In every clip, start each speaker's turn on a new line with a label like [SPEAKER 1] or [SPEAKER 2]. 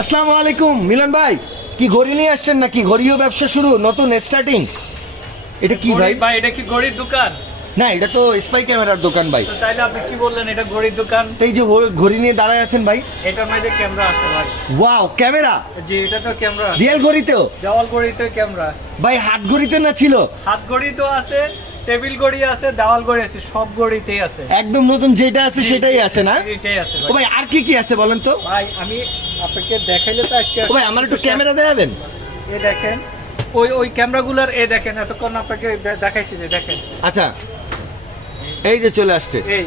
[SPEAKER 1] আসসালামু আলাইকুম মিলন ভাই। কি ঘড়ি নিয়ে আসছেন নাকি? ঘড়িও ব্যবসা শুরু নতুন স্টার্টিং এটা কি ভাই?
[SPEAKER 2] ভাই এটা কি ঘড়ির দোকান?
[SPEAKER 1] না এটা তো স্পাই ক্যামেরার দোকান ভাই।
[SPEAKER 2] তাইলে আপনি কি বললেন এটা ঘড়ির দোকান?
[SPEAKER 1] এই যে ঘড়ি নিয়ে দাঁড়ায় আছেন ভাই।
[SPEAKER 2] এটার মধ্যে ক্যামেরা আছে ভাই।
[SPEAKER 1] ওয়াও ক্যামেরা
[SPEAKER 2] জি এটা তো ক্যামেরা।
[SPEAKER 1] রিয়েল ঘড়িতেও?
[SPEAKER 2] দেওয়াল ঘড়িতে ক্যামেরা।
[SPEAKER 1] ভাই হাত ঘড়িতে না ছিল?
[SPEAKER 2] হাত ঘড়ি তো আছে। টেবিল ঘড়ি আছে দেওয়াল ঘড়ি আছে সব ঘড়িতেই আছে।
[SPEAKER 1] একদম নতুন যেটা আছে সেটাই আছে না?
[SPEAKER 2] এটাই আছে
[SPEAKER 1] ও
[SPEAKER 2] ভাই
[SPEAKER 1] আর কি কি আছে বলেন তো?
[SPEAKER 2] ভাই আমি আপনাকে দেখাইলে তো আজকে
[SPEAKER 1] ও ভাই আমার একটু ক্যামেরা দেখাবেন
[SPEAKER 2] এ দেখেন ওই ওই ক্যামেরাগুলোর এ দেখেন এতক্ষণ আপনাকে দেখাইছি যে দেখেন।
[SPEAKER 1] আচ্ছা এই যে চলে আসছে।
[SPEAKER 2] এই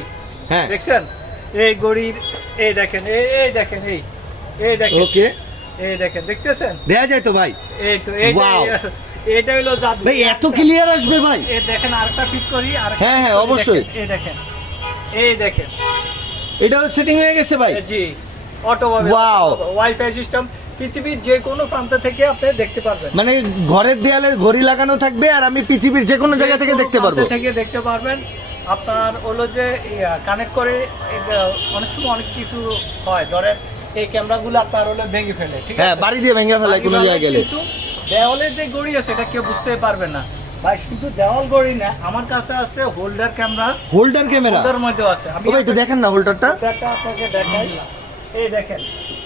[SPEAKER 1] হ্যাঁ।
[SPEAKER 2] দেখছেন? এই ঘড়ির এই দেখেন এই এই দেখেন এই এই দেখেন।
[SPEAKER 1] ওকে।
[SPEAKER 2] এই দেখেন দেখতেছেন?
[SPEAKER 1] দেয়া যায় তো ভাই।
[SPEAKER 2] এই তো এই. এটা হলো জাদু
[SPEAKER 1] ভাই এত ক্লিয়ার আসবে ভাই।
[SPEAKER 2] এই দেখেন আরেকটা ফিট করি আর
[SPEAKER 1] হ্যাঁ, হ্যাঁ, অবশ্যই।
[SPEAKER 2] এই দেখেন এই দেখেন।
[SPEAKER 1] এটাও সেটিং হয়ে গেছে ভাই।
[SPEAKER 2] জি অটো
[SPEAKER 1] Wow.
[SPEAKER 2] ওয়াইফাই সিস্টেম পৃথিবীর যে কোনো প্রান্ত থেকে আপনি দেখতে পারবেন।
[SPEAKER 1] মানে ঘরের দেয়ালে ঘড়ি লাগানো থাকবে আর আমি পৃথিবীর যে কোনো জায়গা থেকে দেখতে পারব।
[SPEAKER 2] থেকে দেখতে পারবেন। আপনার হলো যে কানেক্ট করে অনেক সময় অনেক কিছু হয়। ধরেন এই ক্যামেরাগুলো আপনার হলো ভেঙে ফেলে ঠিক
[SPEAKER 1] হ্যাঁ
[SPEAKER 2] আছে?
[SPEAKER 1] বাড়ি দিয়ে ভেঙে ফেলে কোনো জায়গায় গেলে।
[SPEAKER 2] দেওয়ালে যে গড়ি আছে এটা কেউ বুঝতে পারবে না। ভাই শুধু দেওয়াল গড়ি না আমার কাছে আছে holder camera.
[SPEAKER 1] Holder camera?
[SPEAKER 2] Holder মধ্যে আছে। আমি
[SPEAKER 1] একটু দেখেন না হোল্ডারটা।
[SPEAKER 2] হোল্ডারটা আপনাকে দেখাই। এই দেখেন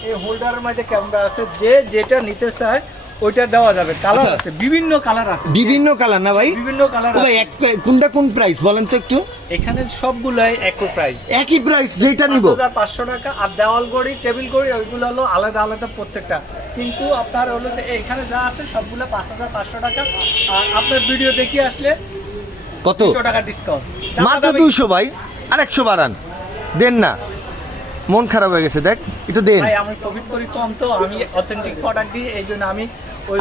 [SPEAKER 2] এই হোল্ডারের মধ্যে ক্যামেরা আছে। যে যেটা নিতে চায় ওইটা দেওয়া যাবে। কালার
[SPEAKER 1] আচ্ছা।
[SPEAKER 2] আছে বিভিন্ন কালার আছে।
[SPEAKER 1] বিভিন্ন কালার না ভাই?
[SPEAKER 2] বিভিন্ন কালার
[SPEAKER 1] ভাই এক কোনটা কোন প্রাইস বলেন তো একটু।
[SPEAKER 2] এখানে সবগুলাই একই প্রাইস
[SPEAKER 1] একই প্রাইস যেটা নিব।
[SPEAKER 2] হাজার পাঁচশো টাকা আর দেওয়াল গড়ি টেবিল গড়ি ওইগুলো হলো আলাদা আলাদা প্রত্যেকটা। কিন্তু আপনার হলো যে এখানে যা আছে সবগুলো পাঁচ হাজার পাঁচশো টাকা। আর আপনার ভিডিও দেখিয়ে আসলে
[SPEAKER 1] কত?
[SPEAKER 2] দুশো টাকা ডিসকাউন্ট
[SPEAKER 1] মাত্র দুইশো ভাই আর একশো বাড়ান। দেন না। মন খারাপ হয়ে গেছে দেখ। একটু দেন।
[SPEAKER 2] আমি প্রফিট করি কম তো আমি অথেন্টিক প্রোডাক্ট দিই এই জন্য আমি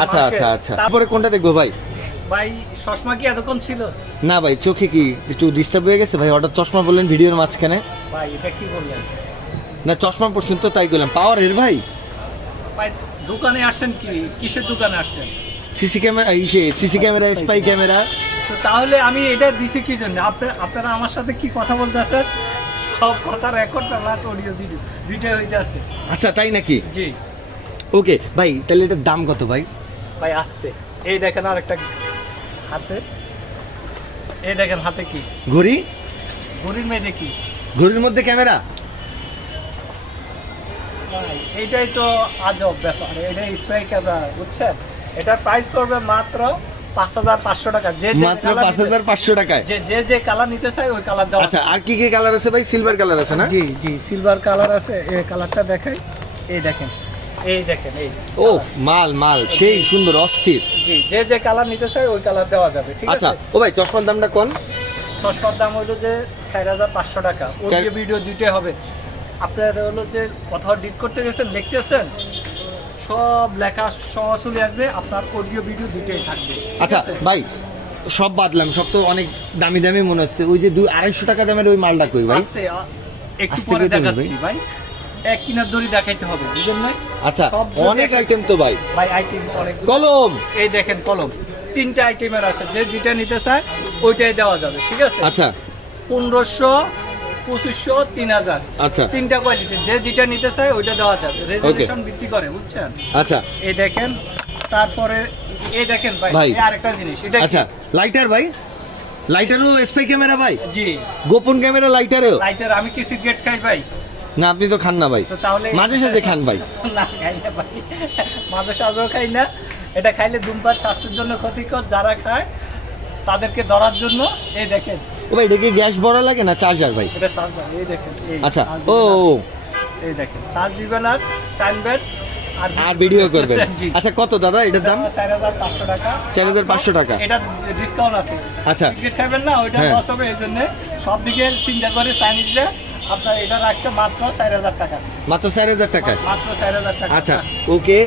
[SPEAKER 1] আচ্ছা আচ্ছা আচ্ছা।
[SPEAKER 2] তারপরে
[SPEAKER 1] কোনটা দেখব ভাই?
[SPEAKER 2] ভাই চশমা কি এতক্ষণ ছিল?
[SPEAKER 1] না ভাই চোখে কি একটু ডিস্টার্ব হয়ে গেছে? ভাই হঠাৎ চশমা বললেন ভিডিওর মাঝখানে।
[SPEAKER 2] ভাই এটা কি বললেন?
[SPEAKER 1] না চশমা পড়ছেন তো তাই করলাম পাওয়ার এর ভাই।
[SPEAKER 2] ভাই দোকানে আসছেন কি? কিসের দোকানে আসছেন?
[SPEAKER 1] সিসি ক্যামেরা ইসে সিসি ক্যামেরা স্পাই ক্যামেরা।
[SPEAKER 2] তো তাহলে আমি এটা দিছি কি জন্য? আপনারা আমার সাথে কি কথা বলতে আছেন সব কথা রেকর্ড প্লাস অডিও ভিডিও দুইটাই হইতে আছে।
[SPEAKER 1] আচ্ছা তাই নাকি?
[SPEAKER 2] জি।
[SPEAKER 1] ওকে ভাই তাহলে এটার দাম কত ভাই?
[SPEAKER 2] ভাই আসতে। এই দেখেন আর একটা হাতে? এই দেখেন হাতে কি?
[SPEAKER 1] ঘড়ি?
[SPEAKER 2] ঘড়ির মেয়েদে কি?
[SPEAKER 1] ঘড়ির মধ্যে ক্যামেরা?
[SPEAKER 2] ভাই এইটাই তো আজব ব্যাপার এটাই স্প্রে ক্যামেরা বুঝছেন? এটার প্রাইস করবে মাত্র পাঁচ হাজার পাঁচশো টাকা। যে যে
[SPEAKER 1] মাত্র পাঁচ হাজার পাঁচশো টাকায়?
[SPEAKER 2] যে যে যে কালার নিতে চাই ওই কালার দেওয়া।
[SPEAKER 1] আচ্ছা আর কি কি কালার আছে ভাই? সিলভার কালার আছে না?
[SPEAKER 2] জি জি সিলভার কালার আছে। এই কালারটা দেখাই। এই দেখেন এই দেখেন এই
[SPEAKER 1] ও মাল মাল সেই সুন্দর অস্থির।
[SPEAKER 2] জি যে যে কালার নিতে চাই ওই কালার দেওয়া যাবে ঠিক
[SPEAKER 1] আচ্ছা
[SPEAKER 2] আছে?
[SPEAKER 1] ও ভাই চশমার দামটা কোন?
[SPEAKER 2] চশমার দাম হলো যে চার হাজার পাঁচশো টাকা। অডিও ভিডিও দুইটাই হবে। আপনার হলো যে কোথাও ডিট করতে গেছেন লিখতেছেন সব লেখা সহ চলে আসবে আপনার অডিও ভিডিও দুটোই থাকবে।
[SPEAKER 1] আচ্ছা ভাই সব বাদলাম সব তো অনেক দামি দামি মনে হচ্ছে। ওই যে দুই আড়াইশো টাকা দামের ওই মালটা কই ভাই?
[SPEAKER 2] একটু পরে দেখাচ্ছি ভাই। এক কিনার দড়ি দেখাইতে হবে বুঝলেন না?
[SPEAKER 1] আচ্ছা অনেক আইটেম তো ভাই।
[SPEAKER 2] ভাই আইটেম অনেক
[SPEAKER 1] কলম!
[SPEAKER 2] এই দেখেন কলম। তিনটা আইটেমের আছে যে যেটা নিতে চায় ওইটাই দেওয়া যাবে ঠিক আছে?
[SPEAKER 1] আচ্ছা।
[SPEAKER 2] পনেরোশো পঁচিশশো তিন হাজার।
[SPEAKER 1] আচ্ছা।
[SPEAKER 2] তিনটা কোয়ালিটি যে যেটা নিতে চায় ওইটা দেওয়া যাবে। রেজুলেশন ভিত্তি করে বুঝছেন?
[SPEAKER 1] আচ্ছা।
[SPEAKER 2] এই দেখেন তারপরে এই দেখেন ভাই। আরেকটা জিনিস এটা
[SPEAKER 1] আচ্ছা লাইটার ভাই? লাইটারও স্পাই ক্যামেরা ভাই?
[SPEAKER 2] জি।
[SPEAKER 1] গোপন ক্যামেরা লাইটারও
[SPEAKER 2] লাইটার আমি কি সিগারেট খাই ভাই?
[SPEAKER 1] না আপনি তো খান না ভাই।
[SPEAKER 2] তাহলে
[SPEAKER 1] মাঝে সাঝে খান ভাই।
[SPEAKER 2] না খাই না ভাই। মাঝে সাঝেও খাই না। এটা খাইলে ধূমপান স্বাস্থ্যের জন্য ক্ষতিকর যারা খায় তাদেরকে ধরার জন্য। এই দেখেন
[SPEAKER 1] ও ভাই এটা কি গ্যাস বড় লাগে না চার্জার ভাই?
[SPEAKER 2] এটা চার্জার এই দেখেন
[SPEAKER 1] আচ্ছা ও।
[SPEAKER 2] এই দেখেন চার্জ দিবেন আর টাইমবেন আর
[SPEAKER 1] ভিডিও করবেন। আচ্ছা কত দাদা এটার দাম?
[SPEAKER 2] চার হাজার পাঁচশো টাকা।
[SPEAKER 1] 4,500 টাকা।
[SPEAKER 2] এটা ডিসকাউন্ট আছে।
[SPEAKER 1] আচ্ছা।
[SPEAKER 2] টিকিট খাবেন না ওইটা
[SPEAKER 1] হ্যাঁ।
[SPEAKER 2] লস হবে এই জন্য সব দিকে চিন্তা করে চাইনিজরা আপনার এটা রাখছে মাত্র চার হাজার টাকা।
[SPEAKER 1] মাত্র চার হাজার টাকায়
[SPEAKER 2] মাত্র চার হাজার টাকা।
[SPEAKER 1] আচ্ছা ওকে।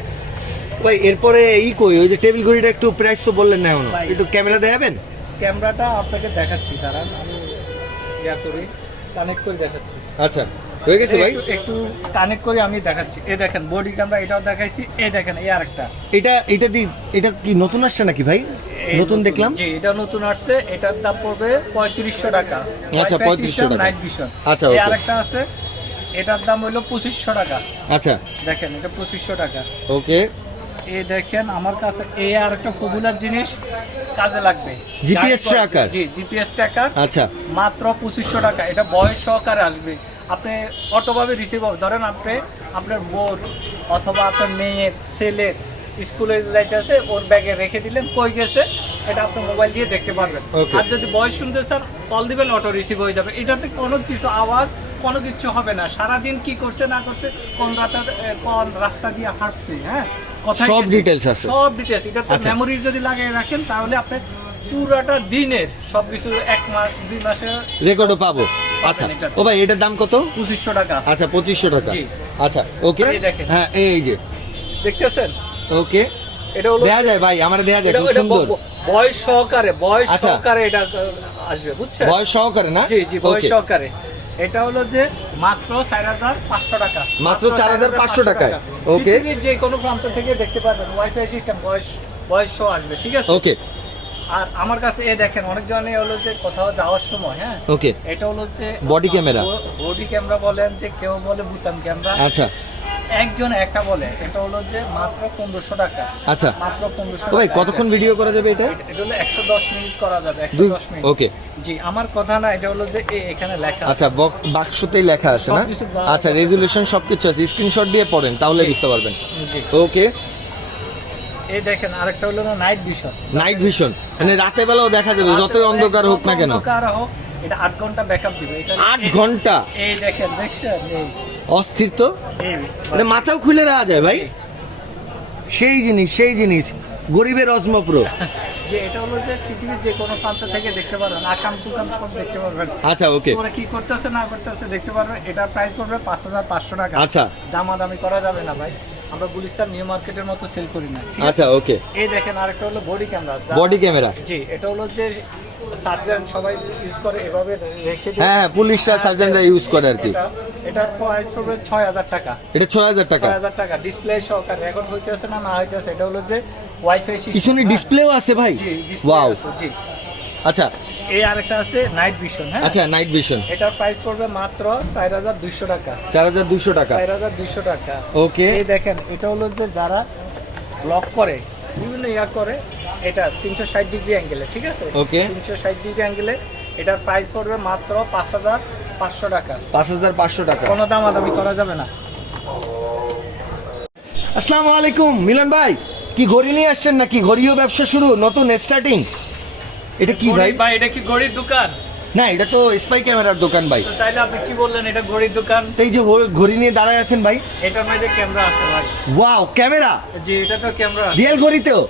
[SPEAKER 1] ভাই এরপরে ই কই ওই যে টেবিল ঘড়িটা একটু প্রাইস তো বললেন না
[SPEAKER 2] এখনও।
[SPEAKER 1] একটু ক্যামেরা দেখাবেন?
[SPEAKER 2] ক্যামেরাটা আপনাকে দেখাচ্ছি দাঁড়ান আমি ইয়া করি কানেক্ট করে দেখাচ্ছি।
[SPEAKER 1] আচ্ছা হয়ে গেছে ভাই?
[SPEAKER 2] একটু- কানেক্ট করে আমি দেখাচ্ছি। এই দেখেন বডি ক্যামেরা এটাও দেখাইছি এই দেখেন এই আরেকটা।
[SPEAKER 1] এটা এটা দি এটা কি নতুন আসছে নাকি ভাই? নতুন দেখলাম?
[SPEAKER 2] জি এটা নতুন আসছে এটার দাম পড়বে পঁয়ত্রিশশো টাকা।
[SPEAKER 1] আচ্ছা, 3500 টাকা।
[SPEAKER 2] নাইট ভিশন
[SPEAKER 1] আচ্ছা,
[SPEAKER 2] এই. আরেকটা আছে এটার দাম হলো পঁচিশশো টাকা।
[SPEAKER 1] আচ্ছা।
[SPEAKER 2] দেখেন এটা পঁচিশশো টাকা।
[SPEAKER 1] ওকে।
[SPEAKER 2] এই দেখেন আমার কাছে এই আর একটা পপুলার জিনিস কাজে লাগবে।
[SPEAKER 1] GPS tracker?
[SPEAKER 2] জি জিপিএস ট্র্যাকার
[SPEAKER 1] আচ্ছা।
[SPEAKER 2] মাত্র পঁচিশশো টাকা। এটা বয়স সহকারে আসবে। আপনি অটোভাবে রিসিভ হবে। ধরেন আপনি আপনার বোন অথবা আপনার মেয়ের ছেলের স্কুলে যাইতেছে ওর ব্যাগে রেখে দিলেন কই গেছে এটা আপনি মোবাইল দিয়ে দেখতে পারবেন। আর যদি বয়স শুনতে চান কল দিবেন অটো রিসিভ হয়ে যাবে। এটাতে কোনো কিছু আওয়াজ কোনো কিছু হবে না। সারাদিন কি করছে না করছে কোন রাতে কোন রাস্তা দিয়ে হাঁটছে হ্যাঁ?
[SPEAKER 1] সব
[SPEAKER 2] গেছে,
[SPEAKER 1] আছে।
[SPEAKER 2] সব ডিটেলস এটা তো
[SPEAKER 1] আচ্ছা।
[SPEAKER 2] মেমোরি যদি লাগিয়ে রাখেন তাহলে আপনি পুরোটা দিনের সবকিছু এক মাস দুই মাসে
[SPEAKER 1] রেকর্ডও পাবো। আচ্ছা। ও ভাই এটার দাম কত?
[SPEAKER 2] পঁচিশশো টাকা।
[SPEAKER 1] আচ্ছা পঁচিশশো টাকা। আচ্ছা ওকে। হ্যাঁ এই যে।
[SPEAKER 2] দেখতেছেন?
[SPEAKER 1] ওকে
[SPEAKER 2] এটা হলো
[SPEAKER 1] দেখা যায় ভাই আমার দেখা যায় খুব সুন্দর।
[SPEAKER 2] বয়স সহকারে বয়স
[SPEAKER 1] আচ্ছা।
[SPEAKER 2] সহকারে এটা আসবে বুঝছেন?
[SPEAKER 1] বয়স সহকারে না?
[SPEAKER 2] জি জি বয়স সহকারে। এটা হলো যে মাত্র চার হাজার পাঁচশো টাকা।
[SPEAKER 1] মাত্র 4,500 টাকায়। ওকে।
[SPEAKER 2] পৃথিবীর যে কোনো প্রান্ত থেকে দেখতে পারবেন ওয়াইফাই সিস্টেম বয়স বয়স আসবে ঠিক আছে?
[SPEAKER 1] ওকে
[SPEAKER 2] আর আমার কাছে এ দেখেন অনেক জনে হলো যে কোথাও যাওয়ার সময় হ্যাঁ?
[SPEAKER 1] ওকে
[SPEAKER 2] এটা হলো যে
[SPEAKER 1] বডি ক্যামেরা
[SPEAKER 2] বডি ক্যামেরা বলেন যে কেউ বলে বুতাম ক্যামেরা
[SPEAKER 1] আচ্ছা।
[SPEAKER 2] একজন একটা বলে এটা হলো যে মাত্র পনেরোশো টাকা।
[SPEAKER 1] আচ্ছা।
[SPEAKER 2] মাত্র পনেরোশো
[SPEAKER 1] ভাই কতক্ষণ ভিডিও করা যাবে এটা?
[SPEAKER 2] এটা হলো একশো দশ মিনিট করা যাবে একশো দশ মিনিট।
[SPEAKER 1] ওকে।
[SPEAKER 2] জি আমার কথা না এটা হলো যে এখানে লেখা
[SPEAKER 1] আচ্ছা বাক্সতেই লেখা আছে না? আচ্ছা। রেজুলেশন সবকিছু আছে। স্ক্রিনশট দিয়ে পড়েন তাহলে বুঝতে পারবেন। ওকে
[SPEAKER 2] এই দেখেন আরেকটা হলো না নাইট ভিশন
[SPEAKER 1] নাইট ভিশন মানে রাতে বেলাও দেখা যাবে যতই অন্ধকার হোক না কেন।
[SPEAKER 2] অন্ধকার হোক এটা আট ঘণ্টা ব্যাকআপ দিবে। এটা
[SPEAKER 1] আট ঘণ্টা?
[SPEAKER 2] এই দেখেন দেখছেন? এই।
[SPEAKER 1] অস্থির তো? মানে মাথাও খুলে রাখা যায় ভাই। সেই জিনিস সেই জিনিস। গরিবের অজমপ্রো
[SPEAKER 2] যে এটা হলো যে পৃথিবীর যে কোনো প্রান্ত থেকে দেখতে পারবেন আকাম টুকাম সব দেখতে পারবেন।
[SPEAKER 1] আচ্ছা ওকে।
[SPEAKER 2] ওরা কি করতেছে না করতেছে দেখতে পারবেন এটা প্রাইস পড়বে পাঁচ হাজার পাঁচশো টাকা।
[SPEAKER 1] আচ্ছা।
[SPEAKER 2] দামাদামি করা যাবে না ভাই। আমরা গুলিস্তান নিউ মার্কেটের মতো সেল করি না
[SPEAKER 1] আচ্ছা ওকে
[SPEAKER 2] এই দেখেন আরেকটা হলো বডি ক্যামেরা
[SPEAKER 1] বডি ক্যামেরা
[SPEAKER 2] জি এটা হলো যে সার্জন সবাই ইউজ করে এভাবে রেখে দিয়ে
[SPEAKER 1] হ্যাঁ হ্যাঁ পুলিশরা সার্জেনরা ইউজ করে আর কি।
[SPEAKER 2] এটা- প্রাইস ছয় হাজার টাকা।
[SPEAKER 1] এটা ছয় হাজার টাকা?
[SPEAKER 2] ছয় হাজার টাকা ডিসপ্লে সহকার রেকর্ড হইতেছে না না হইতেছে এটা হলো যে ওয়াইফাই সিস্টেম
[SPEAKER 1] পিছনে ডিসপ্লেও আছে ভাই?
[SPEAKER 2] জি ডিসপ্লে
[SPEAKER 1] ওয়াও
[SPEAKER 2] জি।
[SPEAKER 1] আচ্ছা।
[SPEAKER 2] এই আরেকটা আছে নাইট ভিশন হ্যাঁ?
[SPEAKER 1] আচ্ছা নাইট ভিশন
[SPEAKER 2] এটার প্রাইস পড়বে মাত্র চার হাজার দুইশো টাকা।
[SPEAKER 1] চার হাজার দুশো টাকা।
[SPEAKER 2] চার হাজার দুইশো টাকা।
[SPEAKER 1] ওকে।
[SPEAKER 2] এই দেখেন এটা হলো যে যারা ব্লক করে বিভিন্ন ইয়া করে এটা তিনশো ষাট ডিগ্রি অ্যাঙ্গেলে ঠিক আছে. তিনশো ষাট ডিগ্রি অ্যাঙ্গেলে এটার প্রাইস পড়বে মাত্র পাঁচ হাজার পাঁচশো টাকা।
[SPEAKER 1] পাঁচ হাজার পাঁচশো টাকা।
[SPEAKER 2] কোনো দামাদামি করা যাবে না।
[SPEAKER 1] আসসালামু আলাইকুম মিলন ভাই। কি ঘড়ি নিয়ে আসছেন নাকি? ঘড়িও ব্যবসা শুরু নতুন স্টার্টিং এটা কি ভাই?
[SPEAKER 2] ভাই এটা কি ঘড়ির দোকান?
[SPEAKER 1] না এটা তো স্পাই ক্যামেরার দোকান ভাই।
[SPEAKER 2] তাহলে তাইলে আপনি কি বললেন এটা ঘড়ির দোকান?
[SPEAKER 1] এই যে ঘড়ি নিয়ে দাঁড়ায় আছেন ভাই।
[SPEAKER 2] এটার মধ্যে ক্যামেরা আছে ভাই।
[SPEAKER 1] Wow camera?
[SPEAKER 2] জি এটা তো ক্যামেরা
[SPEAKER 1] রিয়েল ঘড়িতেও